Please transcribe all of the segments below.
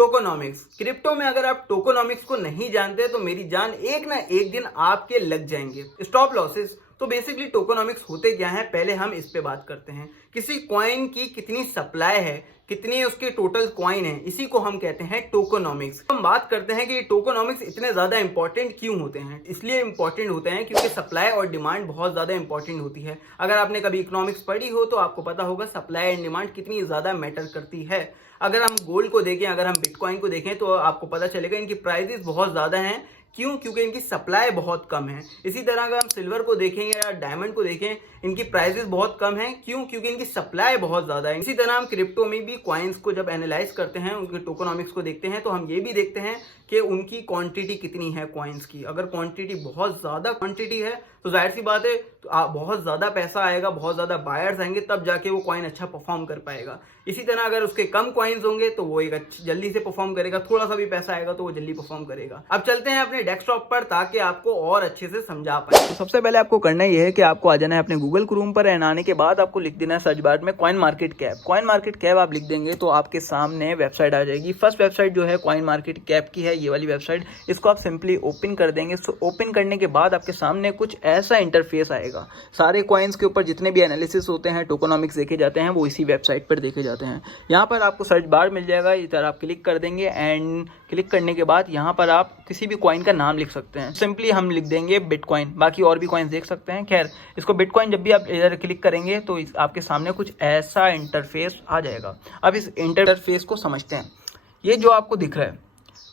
Tokenomics. Crypto में अगर आप टोकोनॉमिक्स को नहीं जानते तो मेरी जान एक ना एक दिन आपके लग जाएंगे। Stop losses. तो बेसिकली टोकोनॉमिक्स होते क्या है, पहले हम इस पे बात करते हैं। किसी कॉइन की कितनी सप्लाई है, कितनी उसके टोटल कॉइन है, इसी को हम कहते हैं टोकोनॉमिक्स। हम बात करते हैं कि ये टोकोनॉमिक्स इतने ज्यादा इंपॉर्टेंट क्यों होते हैं। इसलिए इंपॉर्टेंट होते हैं क्योंकि सप्लाई और डिमांड बहुत ज्यादा इंपॉर्टेंट होती है। अगर आपने कभी इकोनॉमिक्स पढ़ी हो तो आपको पता होगा सप्लाई एंड डिमांड कितनी ज्यादा मैटर करती है। अगर हम गोल्ड को देखें, अगर हम बिटकॉइन को देखें तो आपको पता चलेगा इनकी प्राइसेस बहुत ज्यादा हैं। क्यों? क्योंकि इनकी सप्लाई बहुत कम है। इसी तरह अगर हम सिल्वर को देखें या डायमंड को देखें, इनकी प्राइसेस बहुत कम हैं। क्यों? क्योंकि इनकी सप्लाई बहुत ज्यादा है। इसी तरह हम क्रिप्टो में भी कॉइन्स को जब एनालाइज करते हैं, उनके टोकोनॉमिक्स को देखते हैं, तो हम ये भी देखते हैं कि उनकी क्वांटिटी कितनी है कॉइन्स की। अगर क्वांटिटी बहुत ज्यादा क्वांटिटी है तो जाहिर सी बात है तो बहुत ज्यादा पैसा आएगा, बहुत ज्यादा बायर्स आएंगे, तब जाके वो कॉइन अच्छा परफॉर्म कर पाएगा। इसी तरह अगर उसके कम कॉइन्स होंगे तो वो एक जल्दी से परफॉर्म करेगा, थोड़ा सा भी पैसा आएगा तो वो जल्दी परफॉर्म करेगा। अब चलते हैं अपने डेस्कटॉप पर ताकि आपको और अच्छे से समझा पाए। तो सबसे पहले आपको करना ये है कि आपको आ जाना है अपने गूगल क्रोम पर। एंड आने के बाद आपको लिख देना है सर्च बार में coin market cap. Coin market cap आप लिख देंगे तो आपके सामने वेबसाइट आ जाएगी। फर्स्ट वेबसाइट जो है कॉइन मार्केट कैप की है, ये वाली वेबसाइट। इसको आप सिंपली ओपन कर देंगे। सो ओपन करने के बाद आपके सामने कुछ ऐसा इंटरफेस आएगा। सारे कॉइन्स के ऊपर जितने भी एनालिसिस होते हैं, टोकोनॉमिक्स देखे जाते हैं, वो इसी वेबसाइट पर देखे जाते हैं। यहाँ पर आपको सर्च बार मिल जाएगा, इधर आप क्लिक कर देंगे। एंड क्लिक करने के बाद यहाँ पर आप किसी भी कॉइन का नाम लिख सकते हैं। सिंपली हम लिख देंगे बिटकॉइन, बाकी और भी कॉइन्स देख सकते हैं। खैर, इसको बिटकॉइन जब भी आप इधर क्लिक करेंगे तो आपके सामने कुछ ऐसा इंटरफेस आ जाएगा। अब इस इंटरफेस को समझते हैं। ये जो आपको दिख रहा है,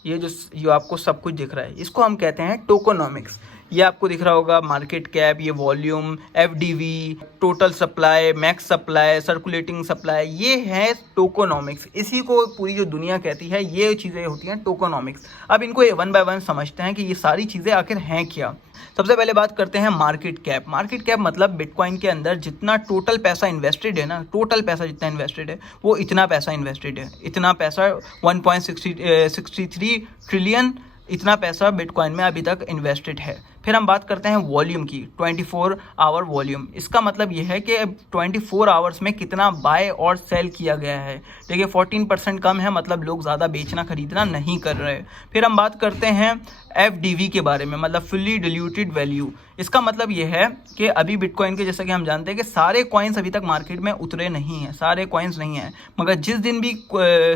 ये जो आपको सब कुछ दिख रहा है, इसको हम कहते हैं टोकोनॉमिक्स। ये आपको दिख रहा होगा मार्केट कैप, ये volume, FDV, total supply, max supply, circulating supply, ये है टोकोनॉमिक्स। इसी को पूरी जो दुनिया कहती है, ये चीज़ें होती हैं टोकोनॉमिक्स। अब इनको वन बाय वन समझते हैं कि ये सारी चीज़ें आखिर हैं क्या। सबसे पहले बात करते हैं मार्केट कैप। मार्केट कैप मतलब बिटकॉइन के अंदर जितना टोटल पैसा इन्वेस्टेड है ना, टोटल पैसा जितना इन्वेस्टेड है वो इतना पैसा इन्वेस्टेड है। इतना पैसा 1.63 ट्रिलियन, इतना पैसा बिटकॉइन में अभी तक इन्वेस्टेड है। फिर हम बात करते हैं वॉल्यूम की, 24 आवर वॉल्यूम। इसका मतलब यह है कि 24 आवर्स में कितना बाय और सेल किया गया है। देखिए 14% कम है, मतलब लोग ज़्यादा बेचना खरीदना नहीं कर रहे। फिर हम बात करते हैं एफडीवी के बारे में, मतलब फुल्ली डिल्यूटेड वैल्यू। इसका मतलब यह है कि अभी बिटकॉइन के, जैसा कि हम जानते हैं कि सारे कॉइन्स अभी तक मार्केट में उतरे नहीं हैं, सारे कॉइन्स नहीं हैं, मगर जिस दिन भी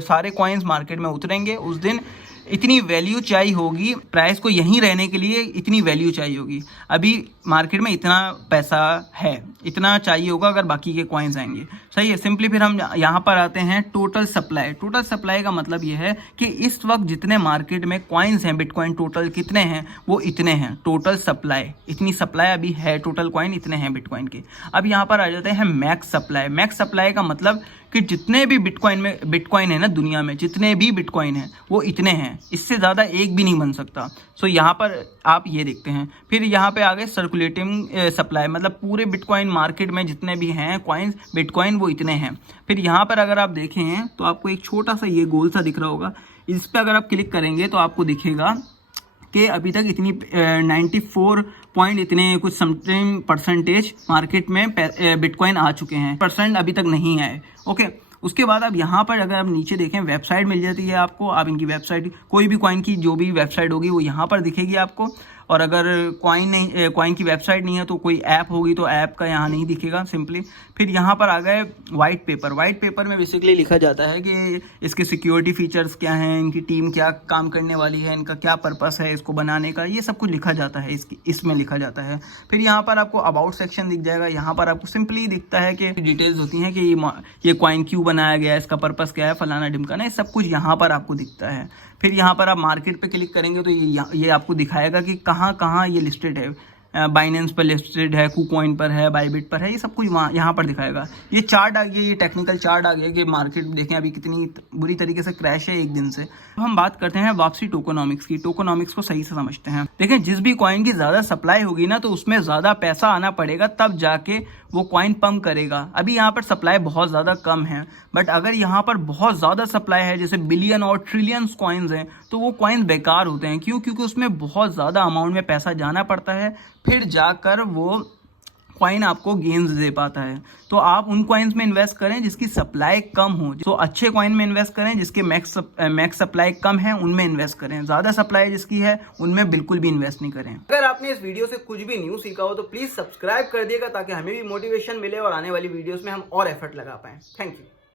सारे कॉइन्स मार्केट में उतरेंगे उस दिन इतनी वैल्यू चाहिए होगी, प्राइस को यहीं रहने के लिए इतनी वैल्यू चाहिए होगी। अभी मार्केट में इतना पैसा है, इतना चाहिए होगा अगर बाकी के कॉइन्स आएंगे। सही है। सिंपली फिर हम यहाँ पर आते हैं टोटल सप्लाई। टोटल सप्लाई का मतलब ये है कि इस वक्त जितने मार्केट में कॉइन्स हैं, बिटकॉइन टोटल कितने हैं, वो इतने हैं। टोटल सप्लाई, इतनी सप्लाई अभी है, टोटल कॉइन इतने हैं बिटकॉइन के। अब यहाँ पर आ जाते हैं मैक्स सप्लाई। मैक्स सप्लाई का मतलब कि जितने भी बिटकॉइन है ना दुनिया में, जितने भी बिटकॉइन है वो इतने हैं, इससे ज़्यादा एक भी नहीं बन सकता। सो यहाँ पर आप ये देखते हैं। फिर यहाँ पे आ गए सर्कुलेटिंग सप्लाई, मतलब पूरे बिटकॉइन मार्केट में जितने भी हैं कॉइन्स बिटकॉइन वो इतने हैं। फिर यहाँ पर अगर आप देखें तो आपको एक छोटा सा ये गोल सा दिख रहा होगा, इस पर अगर आप क्लिक करेंगे तो आपको दिखेगा कि अभी तक इतनी 94 पॉइंट इतने कुछ समथिंग परसेंटेज मार्केट में बिटकॉइन आ चुके हैं। परसेंट अभी तक नहीं आए। ओके, उसके बाद अब यहाँ पर अगर आप नीचे देखें वेबसाइट मिल जाती है आपको। आप इनकी वेबसाइट, कोई भी कॉइन की जो भी वेबसाइट होगी वो यहाँ पर दिखेगी आपको। और अगर कॉइन की वेबसाइट नहीं है तो कोई ऐप होगी तो ऐप का यहाँ नहीं दिखेगा सिंपली। फिर यहाँ पर आ गए वाइट पेपर। वाइट पेपर में बेसिकली लिखा जाता है कि इसके सिक्योरिटी फीचर्स क्या हैं, इनकी टीम क्या काम करने वाली है, इनका क्या पर्पस है इसको बनाने का, ये सब कुछ लिखा जाता है, इसमें लिखा जाता है। फिर यहाँ पर आपको अबाउट सेक्शन दिख जाएगा। यहाँ पर आपको सिंपली दिखता है कि डिटेल्स होती हैं कि ये कॉइन क्यों बनाया गया है, इसका पर्पस क्या है, फलाना ढिमकाना, ये सब कुछ यहाँ पर आपको दिखता है। फिर यहाँ पर आप मार्केट पे क्लिक करेंगे तो ये आपको दिखाएगा कि कहाँ कहाँ ये लिस्टेड है। बाइनेंस पर लिस्टेड है, कूकॉइन पर है, बाइबिट पर है, ये सब कुछ यहाँ पर दिखाएगा। ये चार्ट आ गया, ये टेक्निकल चार्ट आ गया कि मार्केट देखें अभी कितनी बुरी तरीके से क्रैश है एक दिन से। अब हम बात करते हैं वापसी टोकोनॉमिक्स की। टोकोनॉमिक्स को सही से समझते हैं। देखें, जिस भी कॉइन की ज़्यादा सप्लाई होगी ना तो उसमें ज़्यादा पैसा आना पड़ेगा, तब जाके वो कॉइन पंप करेगा। अभी यहाँ पर सप्लाई बहुत ज़्यादा कम है, बट अगर यहाँ पर बहुत ज़्यादा सप्लाई है, जैसे बिलियन और ट्रिलियंस कॉइन्स हैं, तो वो कॉइन्स बेकार होते हैं। क्यों? क्योंकि उसमें बहुत ज़्यादा अमाउंट में पैसा जाना पड़ता है, फिर जाकर वो कॉइन आपको गेन्स दे पाता है। तो आप उन कॉइन्स में इन्वेस्ट करें जिसकी सप्लाई कम हो। तो अच्छे कॉइन में इन्वेस्ट करें, जिसके मैक्स सप्लाई कम है उनमें इन्वेस्ट करें। ज़्यादा सप्लाई जिसकी है उनमें बिल्कुल भी इन्वेस्ट नहीं करें। अगर आपने इस वीडियो से कुछ भी न्यू सीखा हो तो प्लीज़ सब्सक्राइब कर दिएगा ताकि हमें भी मोटिवेशन मिले और आने वाली वीडियोस में हम और एफर्ट लगा पाएं। Thank you.